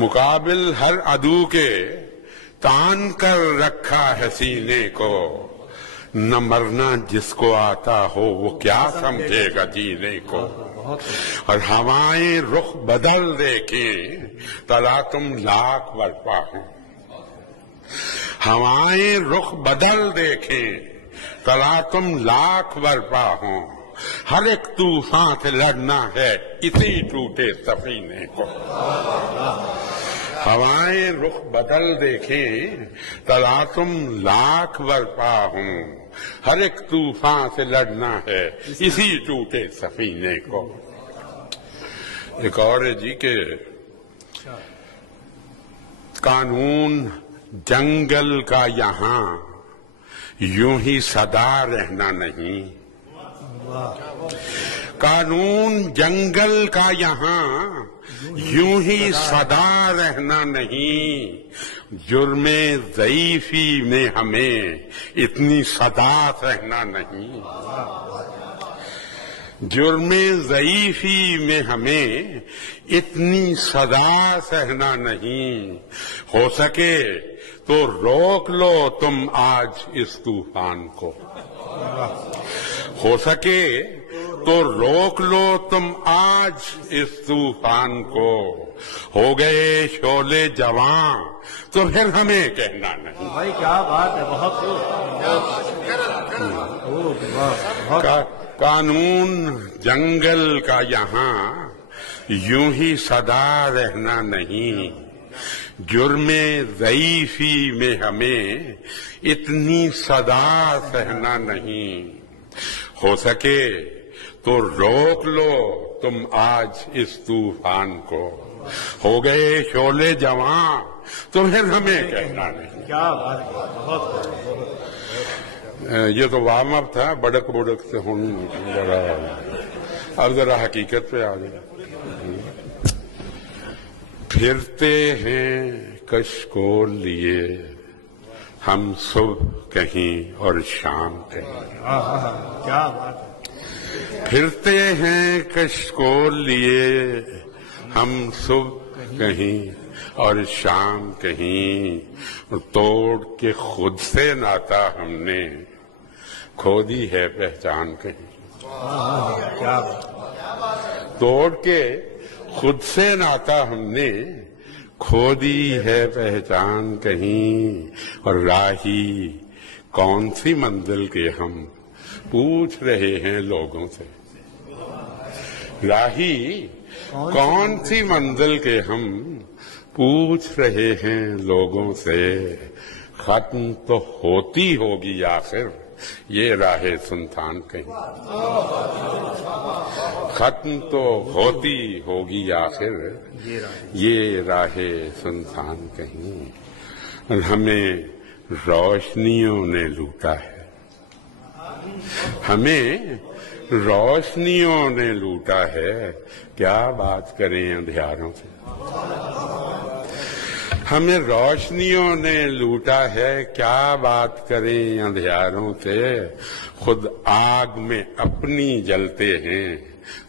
مقابل ہر عدو کے تان کر رکھا ہے سینے کو، نہ مرنا جس کو آتا ہو وہ کیا سمجھے گا جینے کو۔ اور ہوائیں رخ بدل دیکھیں تلا تم لاکھ برپا ہوں، ہوائیں رخ بدل دیکھیں تلا تم لاکھ برپا ہوں، ہر ایک طوفان سے لڑنا ہے اسی ٹوٹے سفینے کو۔ ہوائیں رخ بدل دیکھیں تلا تم لاکھ برپا ہوں، ہر ایک طوفان سے لڑنا ہے اسی ٹوٹے سفینے کو۔ ایک اور ہے جی کہ قانون جنگل کا یہاں یوں ہی سدا رہنا نہیں، قانون جنگل کا یہاں یوں ہی سدا رہنا نہیں، جرم ضعیفی میں ہمیں اتنی سدا سہنا نہیں، جرم ضعیفی میں ہمیں اتنی سدا سہنا نہیں، ہو سکے تو روک لو تم آج اس طوفان کو، ہو سکے تو روک لو تم آج اس طوفان کو، ہو گئے شعلے جواں تو پھر ہمیں کہنا نہیں۔ بھائی کیا بات ہے، بہت قانون جنگل کا یہاں یوں ہی سدا رہنا نہیں، جرم ضعیفی میں ہمیں اتنی سدا سہنا نہیں، ہو سکے تو روک لو تم آج اس طوفان کو، ہو گئے شعلے جواں تو پھر ہمیں کہنا نہیں۔ کیا بات ہے، بہت یہ تو وارم اپ تھا، بڑک بڑک سے اب ذرا حقیقت پہ آ گیا۔ پھرتے ہیں کشکول لیے ہم صبح کہیں اور شام کہیں، کیا بات ہے، پھرتے ہیں کشکول لیے ہم صبح کہیں اور شام کہیں، توڑ کے خود سے ناتا ہم نے کھو دی ہے پہچان کہیں، کیا بات، توڑ کے خود سے ناتا ہم نے کھو دی ہے پہچان کہیں، اور راہی کون سی منزل کے ہم پوچھ رہے ہیں لوگوں سے، راہی کون سی منزل کے ہم پوچھ رہے ہیں لوگوں سے، ختم تو ہوتی ہوگی آخر یہ راہ سنسان کہیں، ختم تو ہوتی ہوگی آخر یہ راہ سنسان کہیں، اور ہمیں روشنیوں نے لوٹا ہے، ہمیں روشنیوں نے لوٹا ہے، کیا بات کریں اندھیاروں سے، ہمیں روشنیوں نے لوٹا ہے، کیا بات کریں اندھیاروں سے، خود آگ میں اپنی جلتے ہیں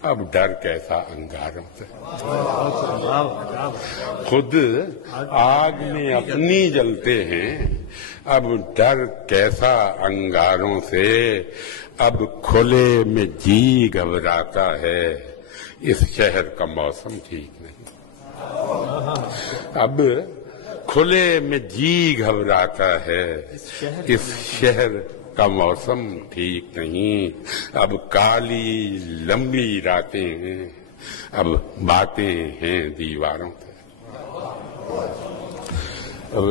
اب ڈر کیسا انگاروں سے، خود آگ میں اپنی جلتے ہیں اب ڈر کیسا انگاروں سے، اب کھلے میں جی گھبراتا ہے اس شہر کا موسم ٹھیک نہیں، اب کھلے میں جی گھبراتا ہے اس شہر کا موسم ٹھیک نہیں، اب کالی لمبی راتیں ہیں اب باتیں ہیں دیواروں پہ، اب